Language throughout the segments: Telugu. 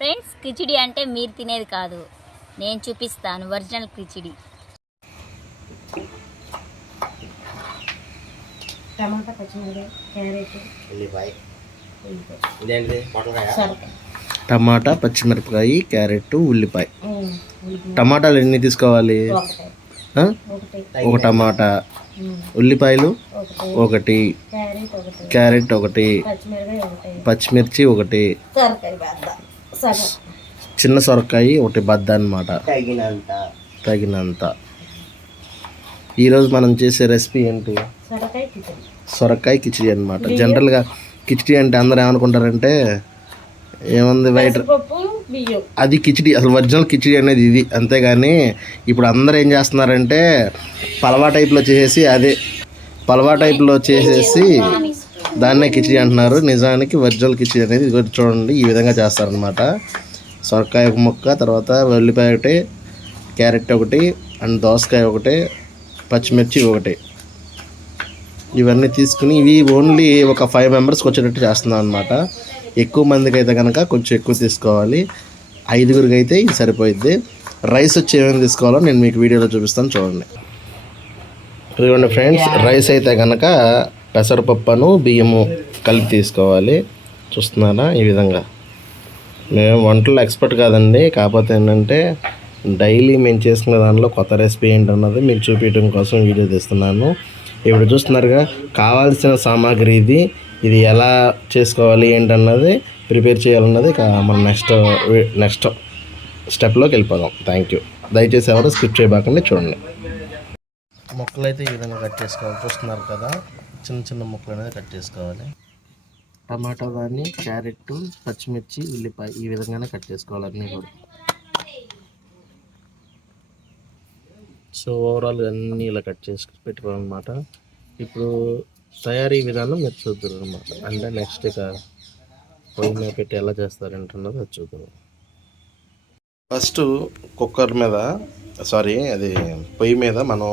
ఫ్రెండ్స్, కిచిడి అంటే మీరు తినేది కాదు, నేను చూపిస్తాను ఒరిజినల్ కిచిడి. టమాటా, పచ్చిమిరపకాయ, క్యారెట్, ఉల్లిపాయ, టమాటా, పచ్చిమిరపకాయ, క్యారెట్, ఉల్లిపాయ. టమాటాలు ఎన్ని తీసుకోవాలి? ఒక టమాటా, ఉల్లిపాయలు ఒకటి, క్యారెట్ ఒకటి, పచ్చిమిర్చి ఒకటి, చిన్న సొరకాయ ఒకటి బద్ద అన్నమాట, తగినంత. ఈరోజు మనం చేసే రెసిపీ ఏంటి? సొరకాయ కిచిడి అనమాట. జనరల్గా కిచిడి అంటే అందరూ ఏమనుకుంటారంటే ఏముంది బయట, అది కిచిడి. అసలు ఒరిజినల్ కిచిడి అనేది ఇది, అంతేగాని ఇప్పుడు అందరూ ఏం చేస్తున్నారంటే పలవా టైప్లో చేసేసి దాన్నే కిచిడి అంటున్నారు. నిజానికి ఒరిజినల్ కిచిడి అనేది ఇది చూడండి, ఈ విధంగా చేస్తారనమాట. సొరకాయ ఒక ముక్క, తర్వాత ఉల్లిపాయ ఒకటి, క్యారెట్ ఒకటి, అండ్ దోసకాయ ఒకటి, పచ్చిమిర్చి ఒకటి, ఇవన్నీ తీసుకుని ఇవి ఓన్లీ ఒక 5 మెంబర్స్కి వచ్చేటట్టు చేస్తున్నాం అనమాట. ఎక్కువ మందికి అయితే కనుక కొంచెం ఎక్కువ తీసుకోవాలి, 5గురికి అయితే ఇది సరిపోయిద్ది. రైస్ వచ్చి ఏమేమి తీసుకోవాలో నేను మీకు వీడియోలో చూపిస్తాను, చూడండి. ఇదిగోండి ఫ్రెండ్స్, రైస్ అయితే కనుక పెసరపప్పును బియ్యము కలిపి తీసుకోవాలి. చూస్తున్నారా ఈ విధంగా. మేము వంటలో ఎక్స్పర్ట్ కాదండి, కాకపోతే ఏంటంటే డైలీ మేము చేసుకునే దానిలో కొత్త రెసిపీ ఏంటన్నది మీకు చూపించడం కోసం వీడియో తీస్తున్నాను. ఇప్పుడు చూస్తున్నారుగా, కావాల్సిన సామాగ్రి ఇది ఎలా చేసుకోవాలి ఏంటన్నది, ప్రిపేర్ చేయాలన్నది మన నెక్స్ట్ స్టెప్లోకి వెళ్ళిపోదాం. Thank you. దయచేసి ఎవరు స్కిప్ చేయబాకండి, చూడండి. ముక్కలు అయితే ఈ విధంగా కట్ చేసుకోవాలి. చూస్తున్నారు కదా, చిన్న చిన్న ముక్కలు అనేది కట్ చేసుకోవాలి. టమాటా కానీ, క్యారెట్, పచ్చిమిర్చి, ఉల్లిపాయ ఈ విధంగానే కట్ చేసుకోవాలి అన్నీ కూడా. సో ఓవరాల్ అన్నీ ఇలా కట్ చేసి పెట్టుకోవాలన్నమాట. ఇప్పుడు తయారీ విధానం మీరు చూద్దాం అనమాట. అంటే నెక్స్ట్ ఇక పొయ్యి మీద పెట్టి ఎలా చేస్తారంటున్నది అది చూద్దాం. ఫస్ట్ కుక్కర్ మీద పొయ్యి మీద మనం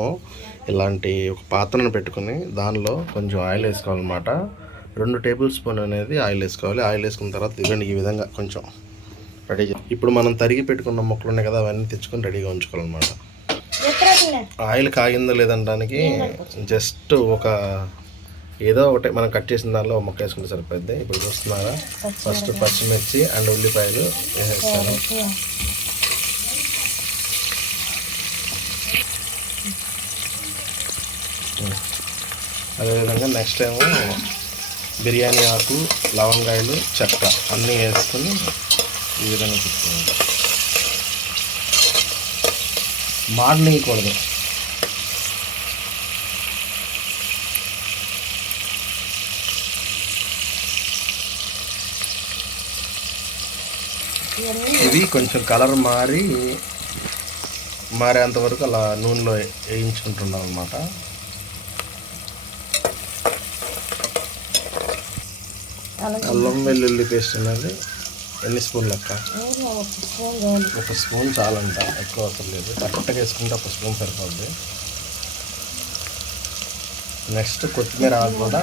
ఇలాంటి ఒక పాత్రను పెట్టుకుని దానిలో కొంచెం ఆయిల్ వేసుకోవాలన్నమాట. 2 టేబుల్ స్పూన్ అనేది ఆయిల్ వేసుకోవాలి. ఆయిల్ వేసుకున్న తర్వాత ఇవ్వండి ఈ విధంగా కొంచెం రెడీ. ఇప్పుడు మనం తరిగి పెట్టుకున్న ముక్కలు ఉన్నాయి కదా, అవన్నీ తెచ్చుకొని రెడీగా ఉంచుకోవాలన్నమాట. ఆయిల్ కాగిందో లేదనడానికి జస్ట్ ఏదో ఒకటి మనం కట్ చేసిన దానిలో ముక్క వేసుకుంటే సరిపోద్ది. ఇప్పుడు చూస్తున్నారా, ఫస్ట్ పచ్చిమిర్చి అండ్ ఉల్లిపాయలు వేసేస్తాను. అదేవిధంగా నెక్స్ట్ ఏమో బిర్యానీ ఆకు, లవంగాయలు, చెక్క అన్నీ వేసుకొని ఈ విధంగా తిప్పుకుంటాం. మాడనీయకూడదు. ఇవి కొంచెం కలర్ మారేంత వరకు అలా నూనెలో వేయించుకుంటున్నాం అన్నమాట. అల్లం వెల్లుల్లి పేస్ట్ అనేది ఎన్ని స్పూన్లు అక్క? 1 స్పూన్ చాలంట, ఎక్కువ అవసరం లేదు. కరెక్ట్గా వేసుకుంటే 1 స్పూన్ సరిపోద్ది. నెక్స్ట్ కొత్తిమీర ఆకు కూడా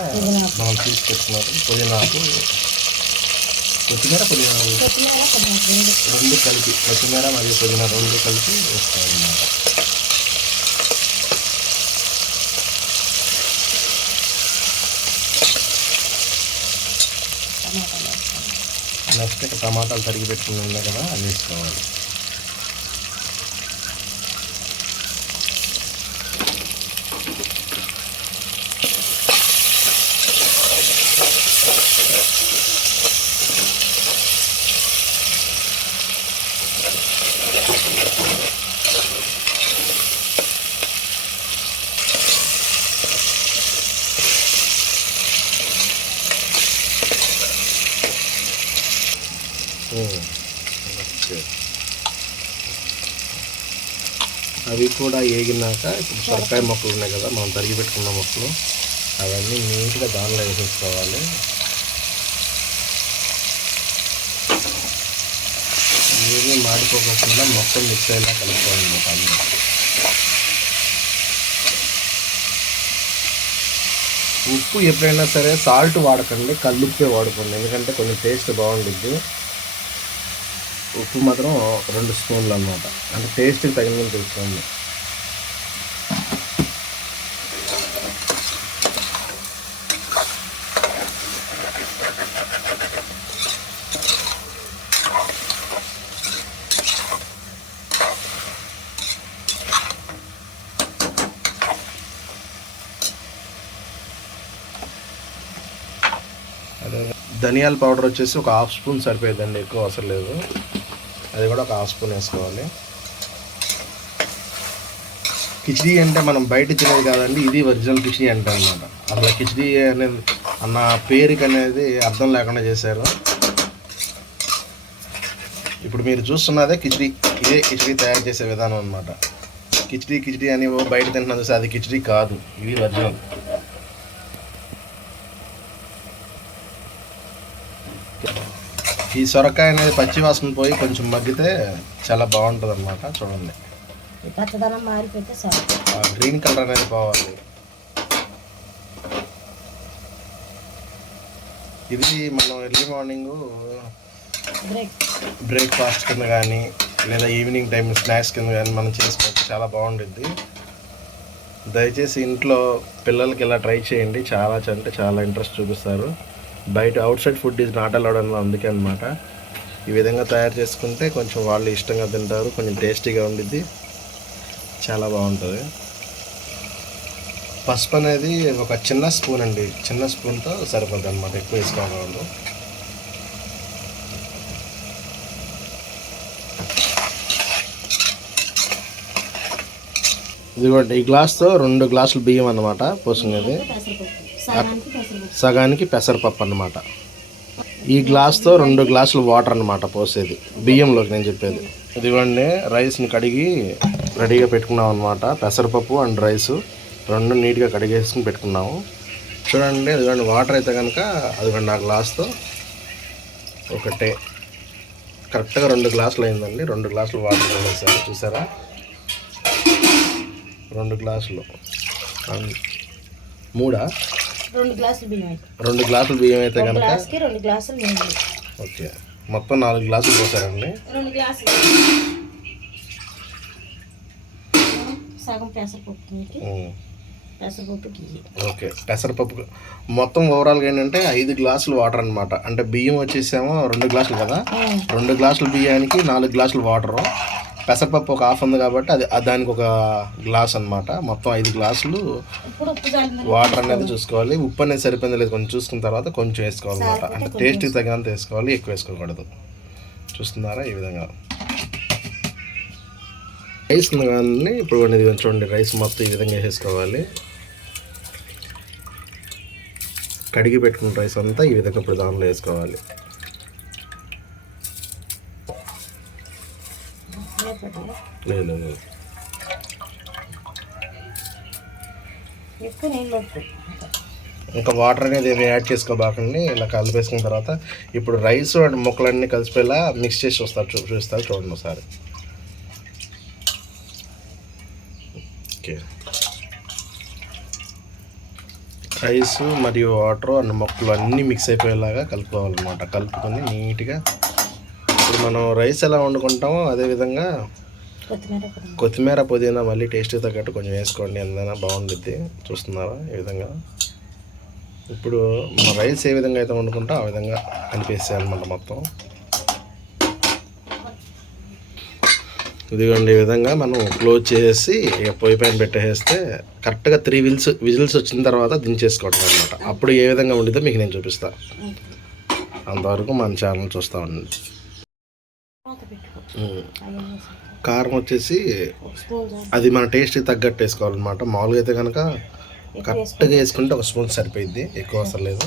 మనం తీసుకొచ్చినారు. పుదీనా ఆకు, కొత్తిమీర రెండు కలిపి, కొత్తిమీర మరియు పుదీనా రెండు కలిపి వేసుకోవాలన్నమాట. నెక్స్ట్ ఇక టమాటాలు తరిగి పెట్టుకుని ఉన్నాయి కదా, అది వేసుకోవాలి. అవి కూడా వేగినాక ఇప్పుడు సొరకాయ ముక్కలు ఉన్నాయి కదా, మనం తరిగి పెట్టుకున్న ముక్కలు, అవన్నీ నీట్గా దానిలో వేసేసుకోవాలి. ఏమీ మాడిపోకుండా మొత్తం మిక్స్ అయ్యేలా కలుపుకోవాలన్నమాట. అన్నీ ఉప్పు ఎప్పుడైనా సరే సాల్ట్ వాడకండి, కల్లుప్పే వాడుకోండి, ఎందుకంటే కొంచెం టేస్ట్ బాగుంటుంది. ఉప్పు మాత్రం 2 స్పూన్లు అన్నమాట, అంటే టేస్ట్కి తగినంత తీసుకోండి. ధనియాల పౌడర్ వచ్చేసి ఒక 1/2 స్పూన్ సరిపోయిందండి, ఎక్కువ అవసరం లేదు. అది కూడా ఒక 1/2 స్పూన్ వేసుకోవాలి. కిచిడీ అంటే మనం బయట తినేది కాదండి, ఇది ఒరిజినల్ కిచిడీ అంటే అన్నమాట. అసలు కిచిడీ అనేది అన్న పేరుకి అనేది అర్థం లేకుండా చేశారు. ఇప్పుడు మీరు చూస్తున్నదే కిచిడీ, ఇదే కిచిడీ తయారు చేసే విధానం అన్నమాట. కిచిడీ అని బయట తింటున్నా చూస్తే అది కిచిడీ కాదు, ఇది ఒరిజినల్. ఈ సొరకాయ అనేది పచ్చి వాసన పోయి కొంచెం మగ్గితే చాలా బాగుంటుంది అన్నమాట. చూడండి, పచ్చదనం మారిపోతే సరే, గ్రీన్ కలర్ అనేది పోవాలి. ఇది మనం ఎర్లీ మార్నింగ్ బ్రేక్ఫాస్ట్ కింద కానీ లేదా ఈవినింగ్ టైం స్నాక్స్ కింద కానీ మనం చేసుకోవచ్చు, చాలా బాగుంటుంది. దయచేసి ఇంట్లో పిల్లలకి ఇలా ట్రై చేయండి, చాలా అంటే చాలా ఇంట్రెస్ట్ చూపిస్తారు. బయట out side food is not allowed అన్నది అందుకే అనమాట. ఈ విధంగా తయారు చేసుకుంటే కొంచెం వాళ్ళు ఇష్టంగా తింటారు, కొంచెం టేస్టీగా ఉండిద్ది, చాలా బాగుంటుంది. పసుపు అనేది ఒక చిన్న స్పూన్ అండి, చిన్న స్పూన్తో సరిపోద్ది అనమాట, ఎక్కువ వేసుకోవాలి. ఇదిగోండి, ఈ గ్లాస్తో 2 గ్లాసులు బియ్యం అన్నమాట పోసుకునేది, సగానికి పెసరపప్పు అన్నమాట. ఈ గ్లాస్తో 2 గ్లాసులు వాటర్ అన్నమాట పోసేది బియ్యంలోకి, నేను చెప్పేది. ఇదిగోండి, రైస్ని కడిగి రెడీగా పెట్టుకున్నాం అనమాట. పెసరపప్పు అండ్ రైస్ 2 నీట్గా కడిగేసుకుని పెట్టుకున్నాము. చూడండి, ఇదిగోండి వాటర్ అయితే కనుక అదిగోండి ఆ గ్లాస్తో ఒకటే కరెక్ట్గా 2 గ్లాసులు అయిందండి. 2 గ్లాసులు వాటర్ వేసారు, చూసారా? 2 గ్లాసులు 2 గ్లాసులు బియ్యం అయితే 2 గ్లాసులు బియ్యం అయితే కనుక 2 గ్లాసులు నీళ్ళు. ఓకే, మొత్తం 4 గ్లాసులు పోసారండి. 2 గ్లాసులు సగం పెసరపప్పుకి ఓకే, పెసరపప్పు మొత్తం ఓవరాల్గా ఏంటంటే 5 గ్లాసులు వాటర్ అనమాట. అంటే బియ్యం వచ్చేసేమో 2 గ్లాసులు కదా, 2 గ్లాసుల బియ్యానికి 4 గ్లాసులు వాటరు. పెసరపప్పు ఒక హాఫ్ ఉంది కాబట్టి అది దానికి ఒక గ్లాస్ అనమాట. మొత్తం 5 గ్లాసులు వాటర్ అనేది చూసుకోవాలి. ఉప్పు అనేది సరిపోయింది లేదు కొంచెం చూసుకున్న తర్వాత కొంచెం వేసుకోవాలన్నమాట. అంటే టేస్ట్కి తగినంత వేసుకోవాలి, ఎక్కువ వేసుకోకూడదు. చూస్తున్నారా ఈ విధంగా రైస్ కానీ ఇప్పుడు ఇది చూడండి, రైస్ మొత్తం ఈ విధంగా వేసేసుకోవాలి. కడిగి పెట్టుకున్న రైస్ అంతా ఈ విధంగా ఇప్పుడు దానిలో వేసుకోవాలి. లేదు ఇంకా వాటర్ అనేది ఏమి యాడ్ చేసుకోబాకండి. ఇలా కలిపేసుకున్న తర్వాత ఇప్పుడు రైస్ అండ్ ముక్కలన్నీ కలిసిపోయేలా మిక్స్ చేసి చూస్తారు చూడండి ఒకసారి. ఓకే, రైస్ మరియు వాటర్ అండ్ మొక్కలు అన్నీ మిక్స్ అయిపోయేలాగా కలుపుకోవాలన్నమాట. కలుపుకొని నీట్గా ఇప్పుడు మనం రైస్ ఎలా వండుకుంటామో అదేవిధంగా కొత్తిమీర పుదీనా మళ్ళీ టేస్ట్ తగ్గట్టు కొంచెం వేసుకోండి, ఏదైనా బాగుంటుంది. చూస్తున్నారా ఈ విధంగా. ఇప్పుడు మన రైస్ ఏ విధంగా అయితే వండుకుంటామో ఆ విధంగా కలిపేసేయాలన్నమాట మొత్తం. ఇదిగోండి, ఈ విధంగా మనం క్లోజ్ చేసి ఇక పొయ్యి పైన పెట్టేస్తే కరెక్ట్గా 3 విజిల్స్ వచ్చిన తర్వాత దించేసుకోవడం అనమాట. అప్పుడు ఏ విధంగా ఉండిద్దో మీకు నేను చూపిస్తాను. అంతవరకు మన ఛానల్ చూస్తూ ఉండండి. కారం వచ్చేసి అది మన టేస్ట్కి తగ్గట్టు వేసుకోవాలన్నమాట. మామూలుగా అయితే కనుక కరెక్ట్గా వేసుకుంటే 1 స్పూన్ సరిపోయింది, ఎక్కువ అవసరం లేదు.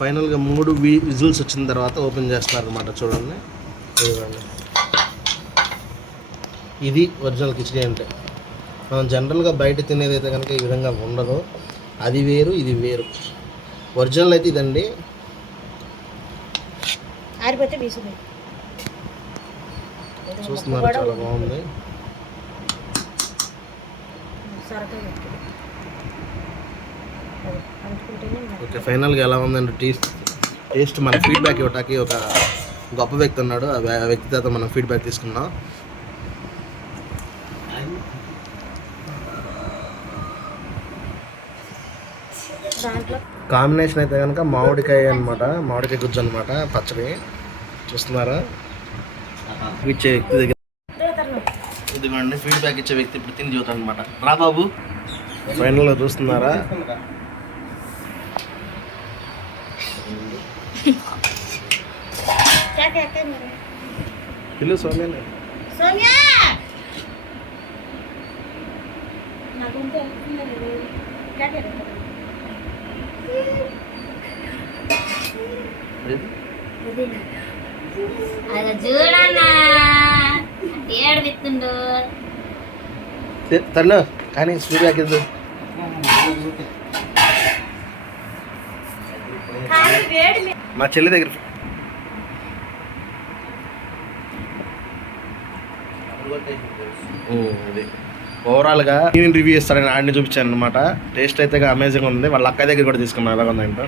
ఫైనల్గా 3 విజిల్స్ వచ్చిన తర్వాత ఓపెన్ చేస్తున్నారనమాట. చూడండి, ఇది ఒరిజినల్ కిచిడీ అంటే. మనం జనరల్గా బయట తినేది అయితే కనుక ఈ విధంగా ఉండదు, అది వేరు ఇది వేరు. ఒరిజినల్ అయితే ఇదండి. చూస్తున్నారు, చాలా బాగుంది. ఓకే, ఫైనల్గా ఎలా ఉందండి టేస్ట్ మన ఫీడ్బ్యాక్ ఇవ్వటానికి ఒక గొప్ప వ్యక్తి ఉన్నాడు. ఆ వ్యక్తి తర్వాత మనం ఫీడ్బ్యాక్ తీసుకున్నాం. దాంట్లో కాంబినేషన్ అయితే కనుక మామిడికాయ అనమాట, మామిడికాయ గుజ్జు అనమాట, పచ్చడి చూస్తున్నారా. ఇచ్చే వ్యక్తి దగ్గర ఇదిగోండి ఫీడ్బ్యాక్ ఇచ్చే వ్యక్తి ఇప్పుడు తిని చూతాను అనమాట. రా బాబు, ఫైనల్లో చూస్తున్నారా. పిల్లు సోమ్యానే. సోనియా అది చూడన్నా ఏడు విత్తుండు. తను కానీ ఫీడ్బ్యాక్ ఇది మా చెల్లి దగ్గర అది ఓవరాల్గా నేను రివ్యూ ఇస్తానని ఆడిని చూపించాను అనమాట. టేస్ట్ అయితే అమేజింగ్ ఉంది. వాళ్ళ అక్క దగ్గర కూడా తీసుకున్నాను ఎలా ఉందంటే.